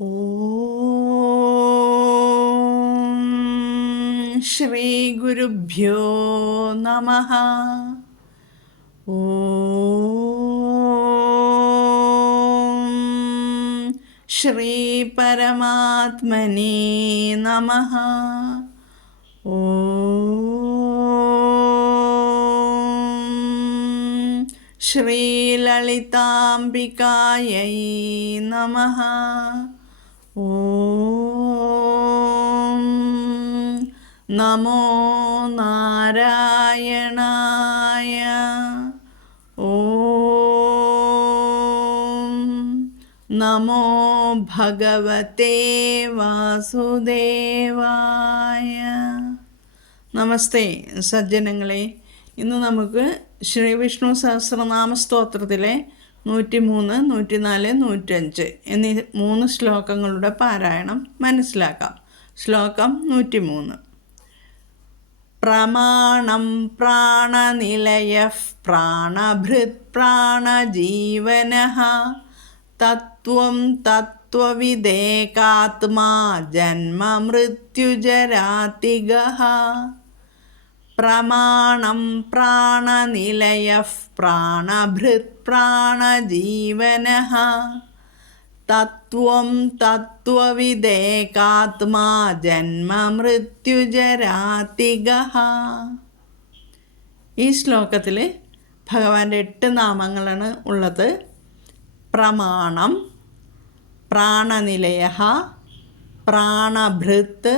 ഓം ശ്രീ ഗുരുഭ്യോ നമഃ. ഓം ശ്രീ പരമാത്മനേ നമഃ. ഓം ശ്രീ ലളിതാംബികായൈ നമഃ. ഓം നമോ നാരായണായ. ഓം നമോ ഭഗവതേ വാസുദേവായ. നമസ്തേ സജ്ജനങ്ങളെ, ഇന്ന് നമുക്ക് ശ്രീ വിഷ്ണു സഹസ്രനാമ സ്തോത്രത്തിലെ 103, 104, 105 എന്നീ 3 ശ്ലോകങ്ങളുടെ പാരായണം മനസ്സിലാക്കാം. ശ്ലോകം 103. പ്രമാണം പ്രാണനിലയഃ പ്രാണഭൃത് പ്രാണജീവനഃ തത്വം തത്വവിദേകാത്മാ ജന്മമൃത്യുജരാതിഗഃ. പ്രമാണം പ്രാണനിലയഃ പ്രാണഭൃത് പ്രാണജീവനഃ തത്വം തത്വവിദേകാത്മാ ജന്മമൃത്യുജരാതിഗഃ. ഈ ശ്ലോകത്തിൽ ഭഗവാന്റെ 8 നാമങ്ങളാണ് ഉള്ളത്. പ്രമാണം, പ്രാണനിലയഃ, പ്രാണഭൃത്,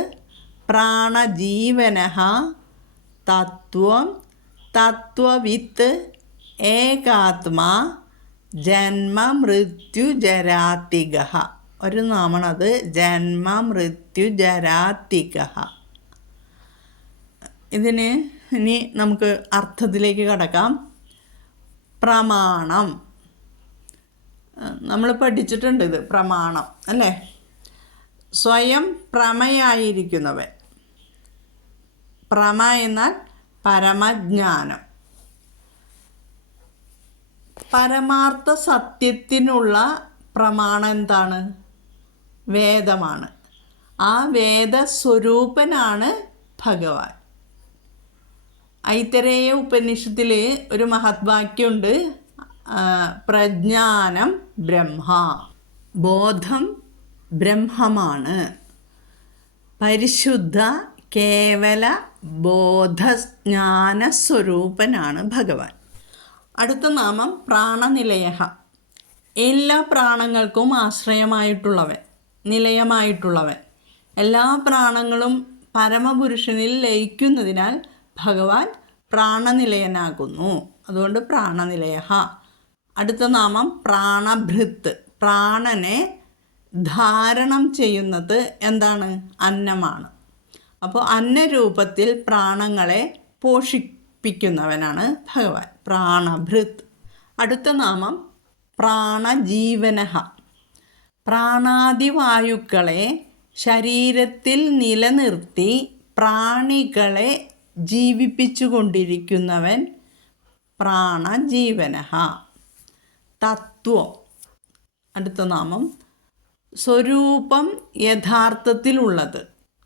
പ്രാണജീവനഃ, തത്വം തത്വവിത്ത് ഏകാത്മാ ജന്മമൃത്യുജരാതിഗഃ. ഒരു നാമമാണത്, ജന്മമൃത്യുജരാതിഗഃ. ഇതിന് ഇനി നമുക്ക് അർത്ഥത്തിലേക്ക് കടക്കാം. പ്രമാണം നമ്മൾ പഠിച്ചിട്ടുണ്ട്. ഇത് പ്രമാണം അല്ലേ? സ്വയം പ്രമയായിരിക്കുന്നവൻ. പ്രമ എന്നാൽ പരമജ്ഞാനം. പരമാർത്ഥ സത്യത്തിനുള്ള പ്രമാണം എന്താണ്? വേദമാണ്. ആ വേദസ്വരൂപനാണ് ഭഗവാൻ. ഐതരേയ ഉപനിഷത്തിൽ ഒരു മഹത്വാക്യമുണ്ട്. പ്രജ്ഞാനം ബ്രഹ്മ. ബോധം ബ്രഹ്മമാണ്. പരിശുദ്ധ കേവല ബോധജ്ഞാനസ്വരൂപനാണ് ഭഗവാൻ. അടുത്ത നാമം പ്രാണനിലയഃ. എല്ലാ പ്രാണങ്ങൾക്കും ആശ്രയമായിട്ടുള്ളവൻ, നിലയമായിട്ടുള്ളവൻ. എല്ലാ പ്രാണങ്ങളും പരമപുരുഷനിൽ ലയിക്കുന്നതിനാൽ ഭഗവാൻ പ്രാണനിലയനാകുന്നു. അതുകൊണ്ട് പ്രാണനിലയഃ. അടുത്ത നാമം പ്രാണഭൃത്ത്. പ്രാണനെ ധാരണം ചെയ്യുന്നത് എന്താണ്? അന്നമാണ്. അപ്പോൾ അന്നരൂപത്തിൽ പ്രാണങ്ങളെ പോഷിപ്പിക്കുന്നവനാണ് ഭഗവാൻ, പ്രാണഭൃത്. അടുത്ത നാമം പ്രാണജീവനഃ. പ്രാണാദിവായുക്കളെ ശരീരത്തിൽ നിലനിർത്തി പ്രാണികളെ ജീവിപ്പിച്ചുകൊണ്ടിരിക്കുന്നവൻ പ്രാണജീവനഃ. തത്വം. അടുത്ത നാമം സ്വരൂപം യഥാർത്ഥത്തിലുള്ളത്.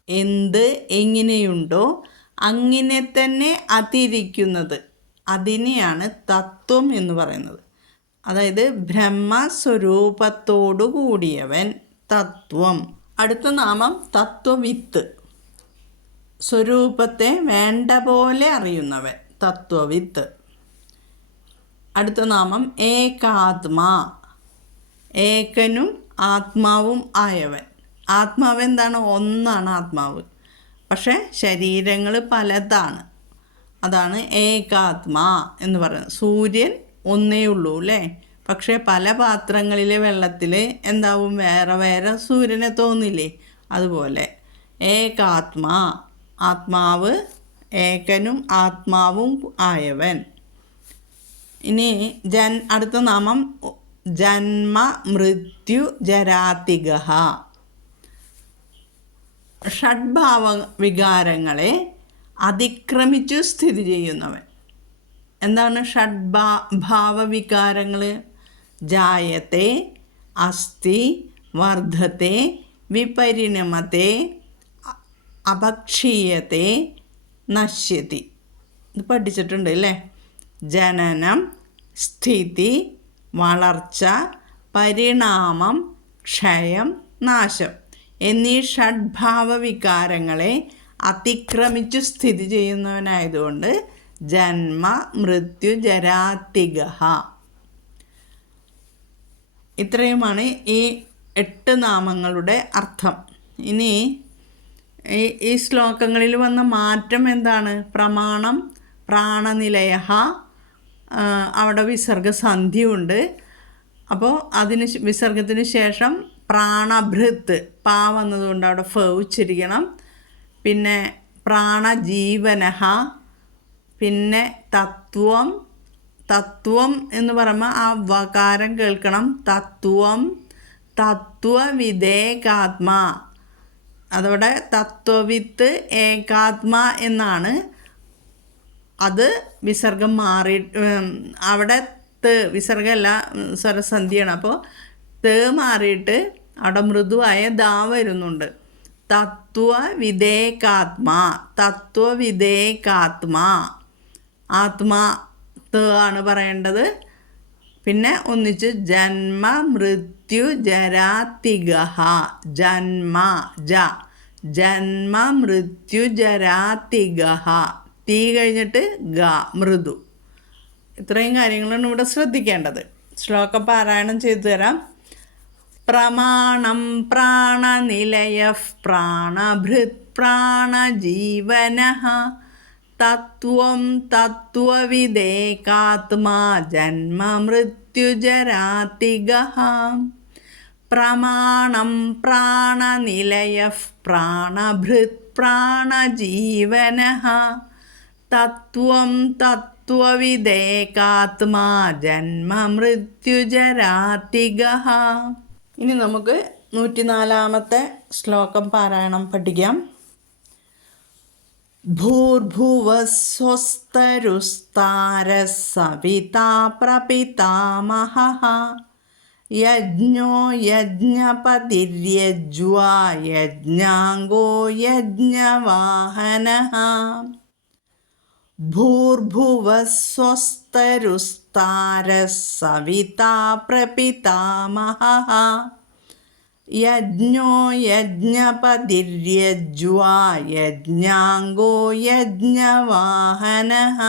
എന്ത് എങ്ങനെയുണ്ടോ അങ്ങനെ തന്നെ അതിരിക്കുന്നത്, അതിനെയാണ് തത്വം എന്ന് പറയുന്നത്. അതായത് ബ്രഹ്മസ്വരൂപത്തോടു കൂടിയവൻ തത്വം. അടുത്ത നാമം തത്വവിത്ത്. സ്വരൂപത്തെ വേണ്ട പോലെ അറിയുന്നവൻ തത്വവിത്ത്. അടുത്ത നാമം ഏകാത്മാ. ഏകനും ആത്മാവും ആയവൻ. ആത്മാവ് എന്താണ്? ഒന്നാണ് ആത്മാവ്. പക്ഷേ ശരീരങ്ങൾ പലതാണ്. അതാണ് ഏകാത്മാ എന്ന് പറയുന്നത്. സൂര്യൻ ഒന്നേ ഉള്ളൂ അല്ലേ? പക്ഷേ പല പാത്രങ്ങളിലെ വെള്ളത്തിൽ എന്താവും? വേറെ വേറെ സൂര്യനെ തോന്നില്ലേ? അതുപോലെ ഏകാത്മാ, ആത്മാവ്, ഏകനും ആത്മാവും ആയവൻ. ഇനി അടുത്ത നാമം ജന്മ മൃത്യു ജരാതിഗഃ. ഷഡ്ഭാവ വികാരങ്ങളെ അതിക്രമിച്ചു സ്ഥിതി ചെയ്യുന്നവൻ. എന്താണ് ഷഡ്ഭാവവികാരങ്ങൾ? ജായത്തെ, അസ്തി, വർദ്ധത്തെ വിപരിണമത്തെ അപക്ഷീയത്തെ നശ്യതി. ഇത് പഠിച്ചിട്ടുണ്ട് അല്ലേ? ജനനം, സ്ഥിതി, വളർച്ച, പരിണാമം, ക്ഷയം, നാശം എന്നീ ഷഡ്ഭാവ വികാരങ്ങളെ അതിക്രമിച്ചു സ്ഥിതി ചെയ്യുന്നവനായതുകൊണ്ട് ജന്മ മൃത്യു ജരാതിഗഃ. ഇത്രയുമാണ് ഈ 8 നാമങ്ങളുടെ അർത്ഥം. ഇനി ഈ ശ്ലോകങ്ങളിൽ വന്ന മാറ്റം എന്താണ്? പ്രമാണം, പ്രാണനിലയ, അവിടെ വിസർഗസന്ധിയുണ്ട്. അപ്പോൾ വിസർഗത്തിന് ശേഷം പ്രാണഭൃത്ത് പാ വന്നതുകൊണ്ട് അവിടെ ഫ ഉച്ചരിക്കണം. പിന്നെ പ്രാണജീവനഃ, പിന്നെ തത്വം. തത്വം എന്ന് പറയുമ്പോൾ ആ വകാരം കേൾക്കണം. തത്വം, തത്വവിദേകാത്മാ. അതോടെ തത്വവിത്ത് ഏകാത്മാ എന്നാണ്. അത് വിസർഗം മാറി അവിടെ വിസർഗമല്ല, സ്വരസന്ധിയാണ്. അപ്പോൾ മാറിയിട്ട് അവിടെ മൃദുവായ ദാ വരുന്നുണ്ട്. തത്വവിദേകാത്മാ, തത്വവിദേകാത്മാ. ആത്മാ ആണ് പറയേണ്ടത്. പിന്നെ ഒന്നിച്ച് ജന്മ മൃത്യു ജരാതിഗഃ. ജന്മ മൃത്യു ജരാതിഗഃ. തീ കഴിഞ്ഞിട്ട് ഗ, മൃദു. ഇത്രയും കാര്യങ്ങളാണ് ഇവിടെ ശ്രദ്ധിക്കേണ്ടത്. ശ്ലോകം പാരായണം ചെയ്തു തരാം. പ്രമാണം പ്രാണനിലയഃ പ്രാണഭൃത് പ്രാണജീവനഃ തത്വം തത്വവിദേകാത്മാ ജന്മ മൃത്യു ജരാതിഗഃ. പ്രമാണം പ്രാണനിലയഃ പ്രാണഭൃത് പ്രാണജീവനഃ തത്വം തത്വവിദേകാത്മാ ജന്മ മൃത്യു ജരാതിഗഃ. ഇനി നമുക്ക് 104-ാമത്തെ ശ്ലോകം പാരായണം പഠിക്കാം. ഭൂർഭുവഃ സ്വസ്തരുസ്താരഃ സവിതാ പ്രപിതാമഹഃ യജ്ഞോ യജ്ഞപതിര്യജ്വാ യജ്ഞാംഗോ യജ്ഞവാഹനഃ. ഭൂർഭുവഃ സ്വസ്തരുസ്താരഃ സവിതാ പ്രപിതാമഹഃ യജ്ഞോ യജ്ഞപതിര്യജ്വാ യജ്ഞാംഗോ യജ്ഞവാഹനഃ.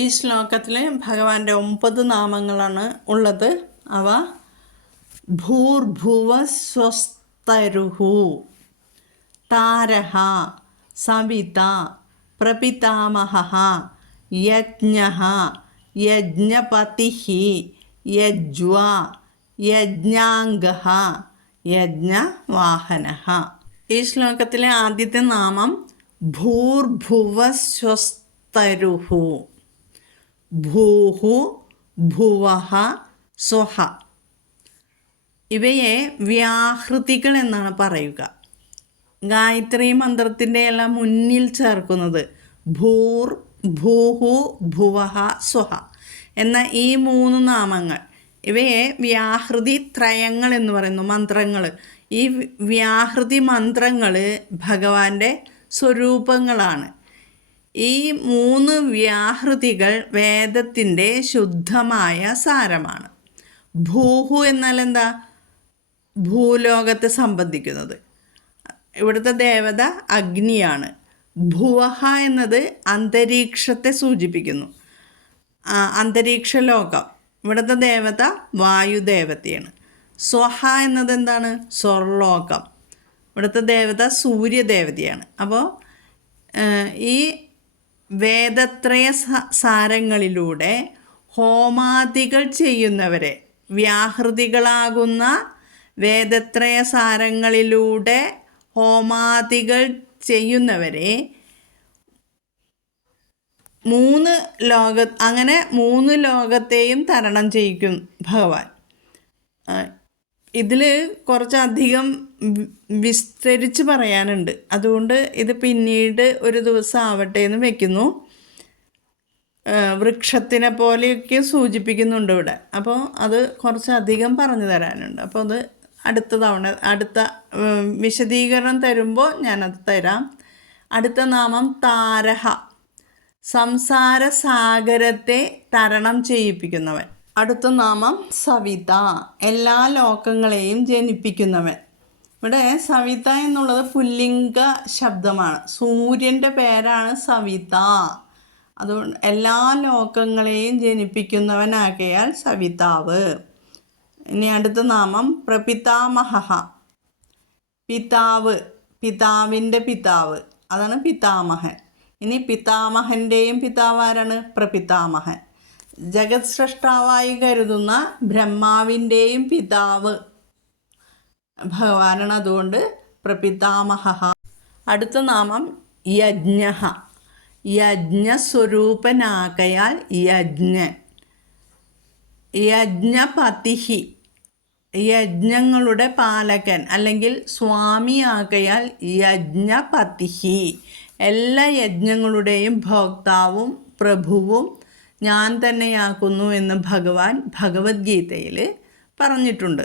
ഈ ശ്ലോകത്തിൽ ഭഗവാന്റെ 9 നാമങ്ങളാണ് ഉള്ളത്. അവ ഭൂർഭുവഃ സ്വസ്തരുഃ, താരഃ, സവിത, പ്രപിതാമഹഃ, യജ്ഞഃ, യജ്ഞപതിഃ, യജ്വാ, യജ്ഞാംഗഃ, യജ്ഞവാഹനഃ. ഈ ശ്ലോകത്തിലെ ആദ്യത്തെ നാമം ഭൂർഭുവഃ സ്വസ്തരുഃ. ഭൂഹു, ഭുവഃ, സ്വഹ. ഇവയെ വ്യാഹൃതികൾ എന്നാണ് പറയുക. ഗായത്രി മന്ത്രത്തിൻ്റെ എല്ലാം മുന്നിൽ ചേർക്കുന്നത് ഭൂർ, ഭൂഹു, ഭുവഃ, സ്വഹ എന്ന ഈ 3 നാമങ്ങൾ. ഇവയെ വ്യാഹൃതി ത്രയങ്ങൾ എന്ന് പറയുന്നു, മന്ത്രങ്ങൾ. ഈ വ്യാഹൃതി മന്ത്രങ്ങൾ ഭഗവാന്റെ സ്വരൂപങ്ങളാണ്. ഈ 3 വ്യാഹൃതികൾ വേദത്തിൻ്റെ ശുദ്ധമായ സാരമാണ്. ഭൂഹു എന്നാൽ എന്താ? ഭൂലോകത്തെ സംബന്ധിക്കുന്നത്. ഇവിടുത്തെ ദേവത അഗ്നിയാണ്. ഭുവഹ എന്നത് അന്തരീക്ഷത്തെ സൂചിപ്പിക്കുന്നു, അന്തരീക്ഷ ലോകം. ഇവിടുത്തെ ദേവത വായുദേവതയാണ്. സ്വഹ എന്നത് എന്താണ്? സ്വർലോകം. ഇവിടുത്തെ ദേവത സൂര്യദേവതയാണ്. അപ്പോൾ ഈ വേദത്രയ സാരങ്ങളിലൂടെ ഹോമാദികൾ ചെയ്യുന്നവരെ, വ്യാഹൃതികളാകുന്ന വേദത്രയ സാരങ്ങളിലൂടെ ഹോമാദികൾ ചെയ്യുന്നവരെ 3 ലോകത്തെയും തരണം ചെയ്യിക്കും ഭഗവാൻ. ഇതിൽ കുറച്ചധികം വിസ്തരിച്ച് പറയാനുണ്ട്. അതുകൊണ്ട് ഇത് പിന്നീട് ഒരു ദിവസം ആവട്ടെ എന്ന് വെക്കുന്നു. വൃക്ഷത്തിനെ പോലെയൊക്കെ സൂചിപ്പിക്കുന്നുണ്ട് ഇവിടെ. അപ്പോൾ അത് കുറച്ചധികം പറഞ്ഞു തരാനുണ്ട്. അപ്പോൾ അത് അടുത്ത തവണ അടുത്ത വിശദീകരണം തരുമ്പോൾ ഞാനത് തരാം. അടുത്ത നാമം താരഹ, സംസാര സാഗരത്തെ തരണം ചെയ്യിപ്പിക്കുന്നവൻ. അടുത്ത നാമം സവിത, എല്ലാ ലോകങ്ങളെയും ജനിപ്പിക്കുന്നവൻ. ഇവിടെ സവിത എന്നുള്ളത് പുല്ലിംഗ ശബ്ദമാണ്. സൂര്യൻ്റെ പേരാണ് സവിത. അതുകൊണ്ട് എല്ലാ ലോകങ്ങളെയും ജനിപ്പിക്കുന്നവനാകയാൽ സവിതാവ്. ഇനി അടുത്ത നാമം പ്രപിതാമഹ, പിതാവ്, പിതാവിൻ്റെ പിതാവ്, അതാണ് പിതാമഹൻ. ഇനി പിതാമഹൻ്റെയും പിതാവ് ആരാണ്? പ്രപിതാമഹൻ. ജഗത് സൃഷ്ടാവായി കരുതുന്ന ബ്രഹ്മാവിൻ്റെയും പിതാവ് ഭഗവാനാണ്. അതുകൊണ്ട് പ്രപിതാമഹ. അടുത്ത നാമം യജ്ഞ, യജ്ഞസ്വരൂപനാകയാൽ യജ്ഞൻ. യജ്ഞപതിഹി, യജ്ഞങ്ങളുടെ പാലകൻ അല്ലെങ്കിൽ സ്വാമിയാകയാൽ യജ്ഞപതിഹി. എല്ലാ യജ്ഞങ്ങളുടെയും ഭോക്താവും പ്രഭുവും ഞാൻ തന്നെയാക്കുന്നു എന്ന് ഭഗവാൻ ഭഗവത്ഗീതയിൽ പറഞ്ഞിട്ടുണ്ട്.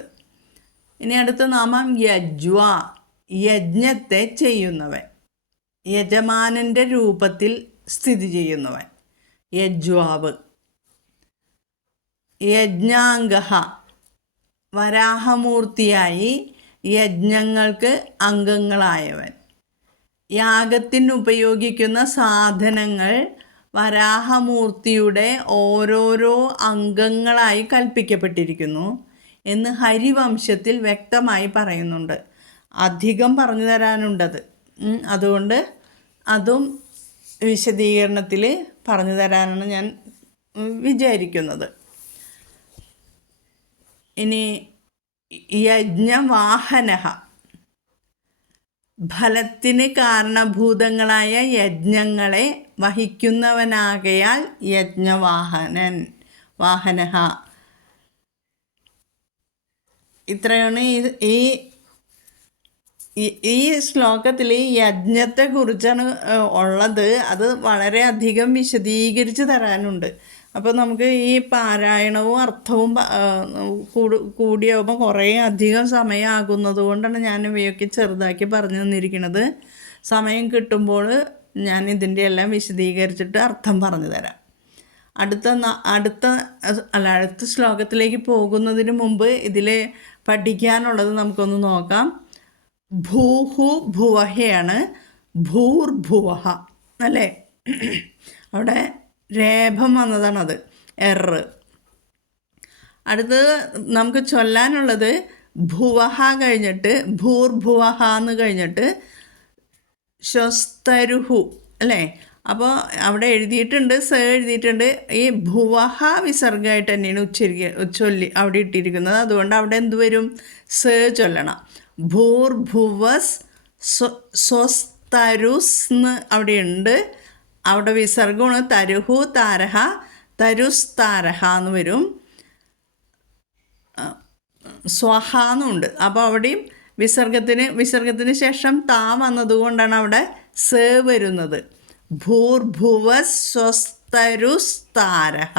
ഇനി അടുത്ത നാമം യജ്വ, യജ്ഞത്തെ ചെയ്യുന്നവൻ, യജമാനൻ്റെ രൂപത്തിൽ സ്ഥിതി ചെയ്യുന്നവൻ, യജ്വാവ്. യജ്ഞാംഗ, വരാഹമൂർത്തിയായി യജ്ഞങ്ങൾക്ക് അംഗങ്ങളായവൻ. യാഗത്തിന് ഉപയോഗിക്കുന്ന സാധനങ്ങൾ വരാഹമൂർത്തിയുടെ ഓരോരോ അംഗങ്ങളായി കൽപ്പിക്കപ്പെട്ടിരിക്കുന്നു എന്ന് ഹരിവംശത്തിൽ വ്യക്തമായി പറയുന്നുണ്ട്. അധികം പറഞ്ഞു തരാനുണ്ടത്, അതുകൊണ്ട് അതും വിശദീകരണത്തിൽ പറഞ്ഞു തരാനാണ് ഞാൻ വിചാരിക്കുന്നത്. ഇനി യജ്ഞവാഹന, ഫലത്തിന് കാരണഭൂതങ്ങളായ യജ്ഞങ്ങളെ വഹിക്കുന്നവനാകയാൽ യജ്ഞവാഹനൻ, വാഹനഃ. ഇത്രയാണ് ഈ ശ്ലോകത്തിൽ യജ്ഞത്തെക്കുറിച്ചാണ് ഉള്ളത്. അത് വളരെയധികം വിശദീകരിച്ച് തരാനുണ്ട്. അപ്പോൾ നമുക്ക് ഈ പാരായണവും അർത്ഥവും കൂടിയാകുമ്പോൾ കുറേ അധികം സമയമാകുന്നത് കൊണ്ടാണ് ഞാൻ ഇവയൊക്കെ ചെറുതാക്കി പറഞ്ഞു തന്നിരിക്കുന്നത്. സമയം കിട്ടുമ്പോൾ ഞാൻ ഇതിൻ്റെ എല്ലാം വിശദീകരിച്ചിട്ട് അർത്ഥം പറഞ്ഞു തരാം. അടുത്ത ശ്ലോകത്തിലേക്ക് പോകുന്നതിന് മുമ്പ് ഇതിൽ പഠിക്കാനുള്ളത് നമുക്കൊന്ന് നോക്കാം. ഭൂഹു ഭുവഹയാണ്, ഭൂർഭുവഹ അല്ലേ? അവിടെ രേഖം വന്നതാണത്, എറ്. അടുത്തത് നമുക്ക് ചൊല്ലാനുള്ളത് ഭുവഹ കഴിഞ്ഞിട്ട് ഭൂർഭുവഹ എന്ന് കഴിഞ്ഞിട്ട് ശ്വസ്തരുഹു അല്ലേ? അപ്പോൾ അവിടെ എഴുതിയിട്ടുണ്ട്, എഴുതിയിട്ടുണ്ട്. ഈ ഭുവഹ വിസർഗമായിട്ട് തന്നെയാണ് ചൊല്ലി അവിടെ ഇട്ടിരിക്കുന്നത്. അതുകൊണ്ട് അവിടെ എന്ത് വരും? ചൊല്ലണം. ഭൂർഭുവസ് സ്വസ്തരുസ് എന്ന് അവിടെയുണ്ട്. അവിടെ വിസർഗമാണ്. തരുഹു താരഹ, തരുസ്താരഹ എന്ന് വരും. സ്വഹ എന്നുണ്ട്. അപ്പോൾ അവിടെയും വിസർഗത്തിന് ശേഷം താ വന്നതുകൊണ്ടാണ് അവിടെ വരുന്നത്. ഭൂർഭുവസ് സ്വസ്തരുസ്താരഹ.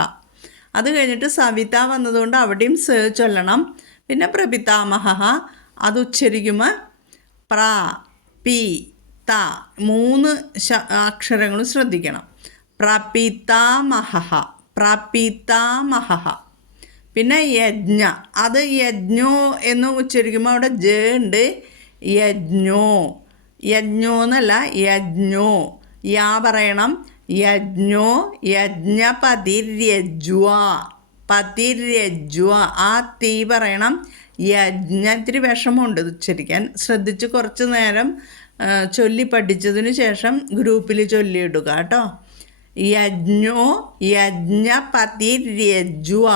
അത് കഴിഞ്ഞിട്ട് സവിത വന്നതുകൊണ്ട് അവിടെയും ചൊല്ലണം. പിന്നെ പ്രപിതാമഹ, അത് ഉച്ചരിക്കുമ്പോൾ പ്ര പി ത 3 അക്ഷരങ്ങളും ശ്രദ്ധിക്കണം. പ്രപിതാമഹ, പ്രപിതാമഹ. പിന്നെ യജ്ഞ, അത് യജ്ഞോ എന്ന് ഉച്ചരിക്കുമ്പോൾ അവിടെ ജ ഉണ്ട്. യജ്ഞോ, യജ്ഞോ എന്നല്ല, യജ്ഞോ. യാ പറയണം. യജ്ഞോ യജ്ഞപതിര്യജ്വ, പതിര്യജ്വ. ആ തീ പറയണം. യജ്ഞ, ഇത്തിരി വിഷമമുണ്ട് ഉച്ചരിക്കാൻ. ശ്രദ്ധിച്ച് കുറച്ച് നേരം ചൊല്ലി പഠിച്ചതിന് ശേഷം ഗ്രൂപ്പിൽ ചൊല്ലിയിടുക കേട്ടോ. യജ്ഞോ യജ്ഞപതിര്യജ്വ.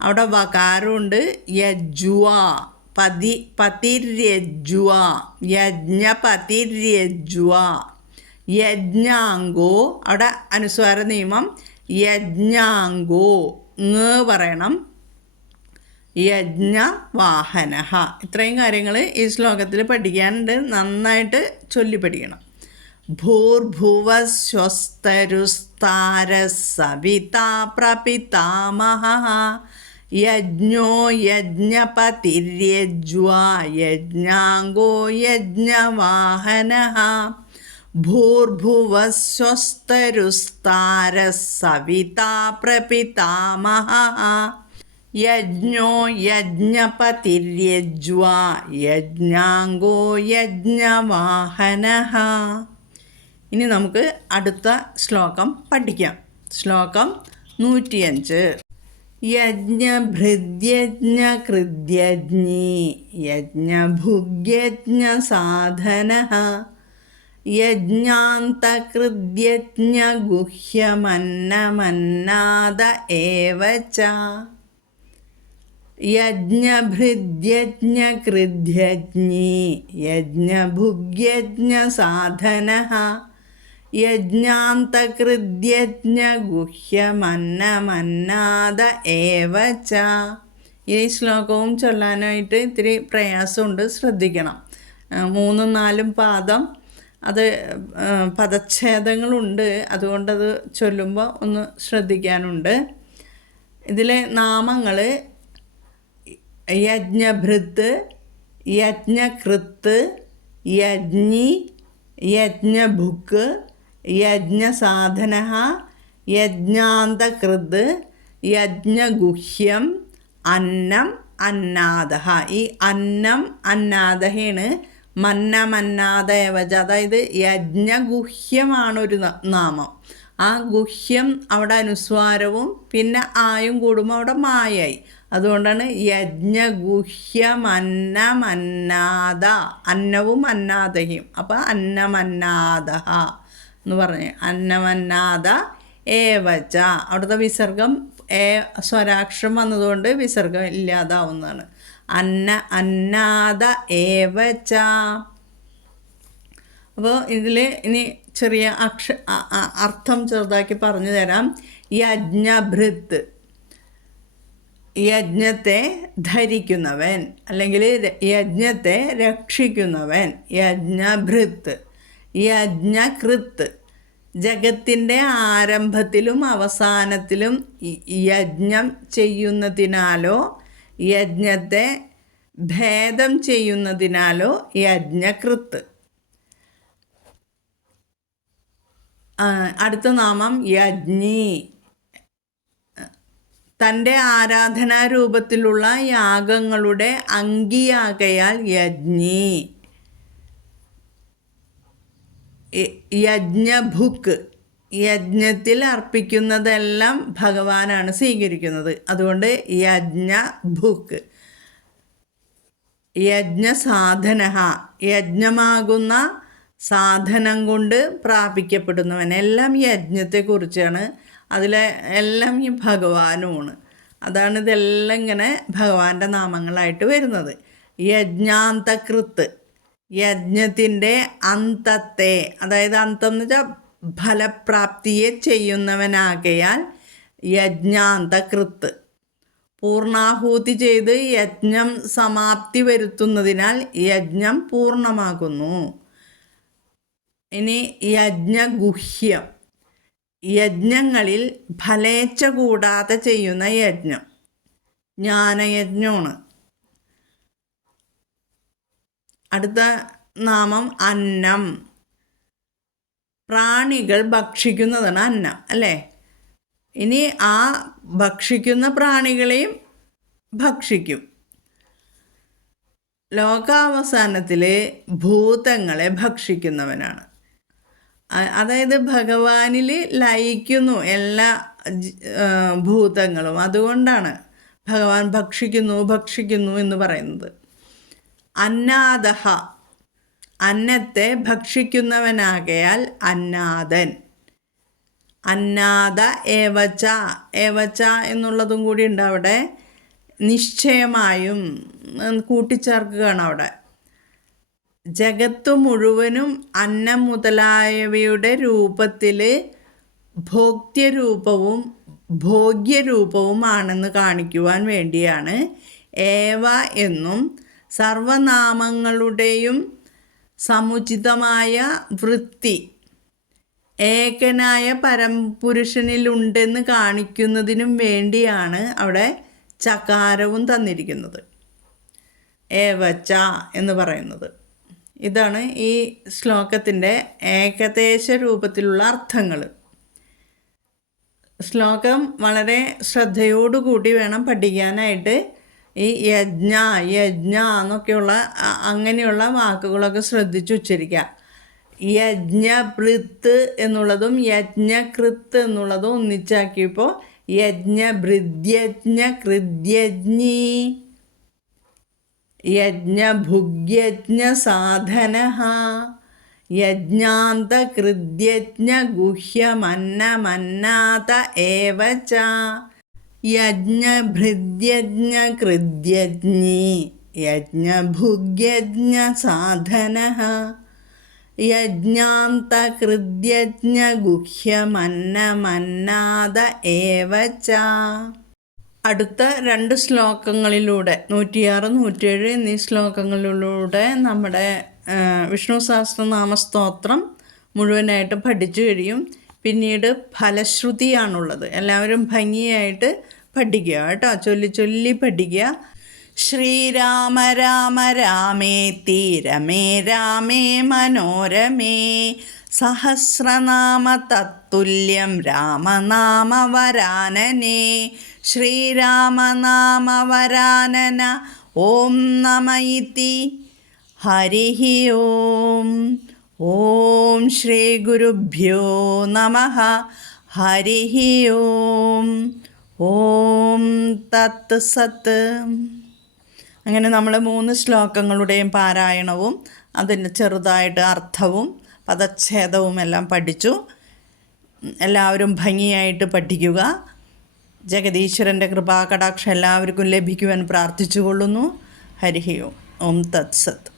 അവിടെ വകാരമുണ്ട്. യജ്വ, പതിര്യജ്വ, യജ്ഞപതിര്യജ്വ. യജ്ഞാംഗോ, അവിടെ അനുസ്വാര നിയമം. യജ്ഞാംഗോ പറയണം. യജ്ഞവാഹന. ഇത്രയും കാര്യങ്ങൾ ഈ ശ്ലോകത്തിൽ പഠിക്കാനുണ്ട്. നന്നായിട്ട് ചൊല്ലി പഠിക്കണം. ഭൂർഭുവസ്വസ്തരുസ്താരസവിതാ പ്രപിതാമഹ യജ്ഞോ യജ്ഞപതിര്യജ്വാ യജ്ഞാംഗോ യജ്ഞവാഹനഃ ഭൂർഭുവഃ സ്വസ്തരുസ്താരः സവിതാ പ്രപിതാമഹः യജ്ഞോ യജ്ഞപതിര്യജ്വാ യജ്ഞാംഗോ യജ്ഞവാഹനഃ. ഇനി നമുക്ക് അടുത്ത ശ്ലോകം പഠിക്കാം. ശ്ലോകം 105. യജ്ഞഭൃദ്യജ്ഞകൃദ്യജ്ഞീ യജ്ഞഭുഗ്യജ്ഞസാധനഃ യജ്ഞാന്തകൃദ്യജ്ഞഗുഹ്യമന്നമന്നാദ ഏവ ച. യജ്ഞഭൃദ്യജ്ഞകൃദ്യജ്ഞീ യജ്ഞഭുഗ്യജ്ഞസാധനഃ യജ്ഞാന്തകൃദ്യജ്ഞഗുഹ്യമന്നമന്നാദ ഏവ ച. ഈ ശ്ലോകവും ചൊല്ലാനായിട്ട് ഇത്തിരി പ്രയാസമുണ്ട്, ശ്രദ്ധിക്കണം. 3, 4 പാദം അത് പദച്ഛേദങ്ങളുണ്ട്, അതുകൊണ്ടത് ചൊല്ലുമ്പോൾ ഒന്ന് ശ്രദ്ധിക്കാനുണ്ട്. ഇതിലെ നാമങ്ങൾ യജ്ഞഭൃത്ത്, യജ്ഞകൃത്ത്, യജ്ഞി, യജ്ഞഭുക്ക്, യജ്ഞസാധനഃ, യജ്ഞാന്തകൃത്, യജ്ഞഗുഹ്യം, അന്നം, അന്നാദഃ. ഈ അന്നം അന്നാദഹയാണ് മന്നമന്നാദ ഏവച. അതായത് യജ്ഞഗുഹ്യമാണൊരു നാമം. ആ ഗുഹ്യം അവിടെ അനുസ്വാരവും പിന്നെ ആയും കൂടുമ്പോൾ അവിടെ മായായി. അതുകൊണ്ടാണ് യജ്ഞഗുഹ്യമന്നമന്നാദ, അന്നവും അന്നാദയും. അപ്പോൾ അന്നമന്നാദഃ എന്ന് പറഞ്ഞ് അന്നമന്നാദ ഏവച. അവിടുത്തെ വിസർഗം സ്വരാക്ഷരം വന്നതുകൊണ്ട് വിസർഗം ഇല്ലാതാവുന്നതാണ്. അന്നാദ ഏവച. അപ്പോൾ ഇതിൽ ഇനി ചെറിയ അർത്ഥം ചെറുതാക്കി പറഞ്ഞു തരാം. യജ്ഞഭൃത്ത്, യജ്ഞത്തെ ധരിക്കുന്നവൻ അല്ലെങ്കിൽ യജ്ഞത്തെ രക്ഷിക്കുന്നവൻ. യജ്ഞഭൃത്ത്. യജ്ഞകൃത്ത്, ജഗത്തിൻ്റെ ആരംഭത്തിലും അവസാനത്തിലും യജ്ഞം ചെയ്യുന്നതിനാലോ യജ്ഞത്തെ ഭേദം ചെയ്യുന്നതിനാലോ യജ്ഞകൃത്ത്. അടുത്ത നാമം യജ്ഞി, തൻ്റെ ആരാധനാരൂപത്തിലുള്ള യാഗങ്ങളുടെ അങ്കിയാകയാൽ യജ്ഞി. യജ്ഞഭുക്ക്, യജ്ഞത്തിൽ അർപ്പിക്കുന്നതെല്ലാം ഭഗവാനാണ് സ്വീകരിക്കുന്നത്, അതുകൊണ്ട് യജ്ഞഭുക്ക്. യജ്ഞസാധനഃ, യജ്ഞമാകുന്ന സാധനം കൊണ്ട് പ്രാപിക്കപ്പെടുന്നവൻ. എല്ലാം യജ്ഞത്തെക്കുറിച്ചാണ്. അതിലെ എല്ലാം ഈ ഭഗവാനുമാണ്. അതാണ് ഇതെല്ലാം ഇങ്ങനെ ഭഗവാന്റെ നാമങ്ങളായിട്ട് വരുന്നത്. യജ്ഞാന്തകൃത്ത്, യജ്ഞത്തിൻ്റെ അന്തത്തെ, അതായത് അന്തം എന്ന് വെച്ചാൽ ഫലപ്രാപ്തിയെ ചെയ്യുന്നവനാകയാൽ യജ്ഞാന്തകൃത്ത്. പൂർണ്ണാഹൂതി ചെയ്ത് യജ്ഞം സമാപ്തി വരുത്തുന്നതിനാൽ യജ്ഞം പൂർണ്ണമാകുന്നു. ഇനി യജ്ഞഗുഹ്യം, യജ്ഞങ്ങളിൽ ഫലേച്ഛ കൂടാതെ ചെയ്യുന്ന യജ്ഞം, ജ്ഞാനയജ്ഞമാണ്. അടുത്ത നാമം അന്നം, പ്രാണികൾ ഭക്ഷിക്കുന്നതാണ് അന്നം, അല്ലേ? ഇനി ആ ഭക്ഷിക്കുന്ന പ്രാണികളെയും ഭക്ഷിക്കും. ലോകാവസാനത്തിൽ ഭൂതങ്ങളെ ഭക്ഷിക്കുന്നവനാണ്. അതായത് ഭഗവാനിൽ ലയിക്കുന്നു എല്ലാ ഭൂതങ്ങളും. അതുകൊണ്ടാണ് ഭഗവാൻ ഭക്ഷിക്കുന്നു എന്ന് പറയുന്നത്. അന്നാദഃ, അന്നത്തെ ഭക്ഷിക്കുന്നവനാകയാൽ അന്നാദൻ. അന്നാദ ഏവച, ഏവച എന്നുള്ളതും കൂടി ഉണ്ട് അവിടെ. നിശ്ചയമായും കൂട്ടിച്ചേർക്കുകയാണ് അവിടെ. ജഗത്ത് മുഴുവനും അന്നം മുതലായവയുടെ രൂപത്തിൽ ഭോക്തൃരൂപവും ഭോഗ്യരൂപവുമാണെന്ന് കാണിക്കുവാൻ വേണ്ടിയാണ് ഏവ എന്നും സർവനാമങ്ങളുടെയും സമുചിതമായ വൃത്തി ഏകനായ പരംപുരുഷനിലുണ്ടെന്ന് കാണിക്കുന്നതിനും വേണ്ടിയാണ് അവിടെ ചകാരവും തന്നിരിക്കുന്നത്, ഏവച്ച എന്ന് പറയുന്നത്. ഇതാണ് ഈ ശ്ലോകത്തിൻ്റെ ഏകദേശ രൂപത്തിലുള്ള അർത്ഥങ്ങൾ. ശ്ലോകം വളരെ ശ്രദ്ധയോടുകൂടി വേണം പഠിക്കാനായിട്ട്. ഈ യജ്ഞ എന്നൊക്കെയുള്ള അങ്ങനെയുള്ള വാക്കുകളൊക്കെ ശ്രദ്ധിച്ച് ഉച്ചരിക്കുക. യജ്ഞഭൃത്ത് എന്നുള്ളതും യജ്ഞകൃത്ത് എന്നുള്ളതും ഒന്നിച്ചാക്കിയപ്പോൾ യജ്ഞഭൃദ്യജ്ഞ കൃദ്യജ്ഞി, യജ്ഞഭുഗ്യജ്ഞ സാധന, യജ്ഞാന്തകൃദ്യജ്ഞ ഗുഹ്യമന്നമന്നാത ഏവച, യജ്ഞഭൃദ്യജ്ഞ കൃദ്യജ്ഞി, യജ്ഞഭുഗ്യജ്ഞ സാധന, യജ്ഞാന്തകൃദ്യജ്ഞ ഗുഹ്യമന്നമന്നാത ഏവച. അടുത്ത 2 ശ്ലോകങ്ങളിലൂടെ 106, 107 എന്നീ ശ്ലോകങ്ങളിലൂടെ നമ്മുടെ വിഷ്ണു സഹസ്രനാമ സ്തോത്രം മുഴുവനായിട്ട് പഠിച്ചു കഴിയും. പിന്നീട് ഫലശ്രുതിയാണുള്ളത്. എല്ലാവരും ഭംഗിയായിട്ട് പഠിക്കുക കേട്ടോ, ചൊല്ലി പഠിക്കുക. ശ്രീരാമ രാമ രാമേതി രമേ രാമേ മനോരമേ, സഹസ്രനാമ തത്തുല്യം രാമനാമ വരാനനേ, ശ്രീരാമനാമ വരാനന ഓം നമ ഇതി. ഹരിഃ ഓം. ഓം ശ്രീ ഗുരുഭ്യോ നമഃ. ഹരിഃ ഓം. ഓം തത് സത്. അങ്ങനെ നമ്മൾ 3 ശ്ലോകങ്ങളുടെയും പാരായണവും അതിന് ചെറുതായിട്ട് അർത്ഥവും പദച്ഛേദവും എല്ലാം പഠിച്ചു. എല്ലാവരും ഭംഗിയായിട്ട് പഠിക്കുക. ജഗദീശ്വരൻ്റെ കൃപാകടാക്ഷം എല്ലാവർക്കും ലഭിക്കുവാൻ പ്രാർത്ഥിച്ചുകൊള്ളുന്നു. ഹരിഃ ഓം. ഓം തത് സത്.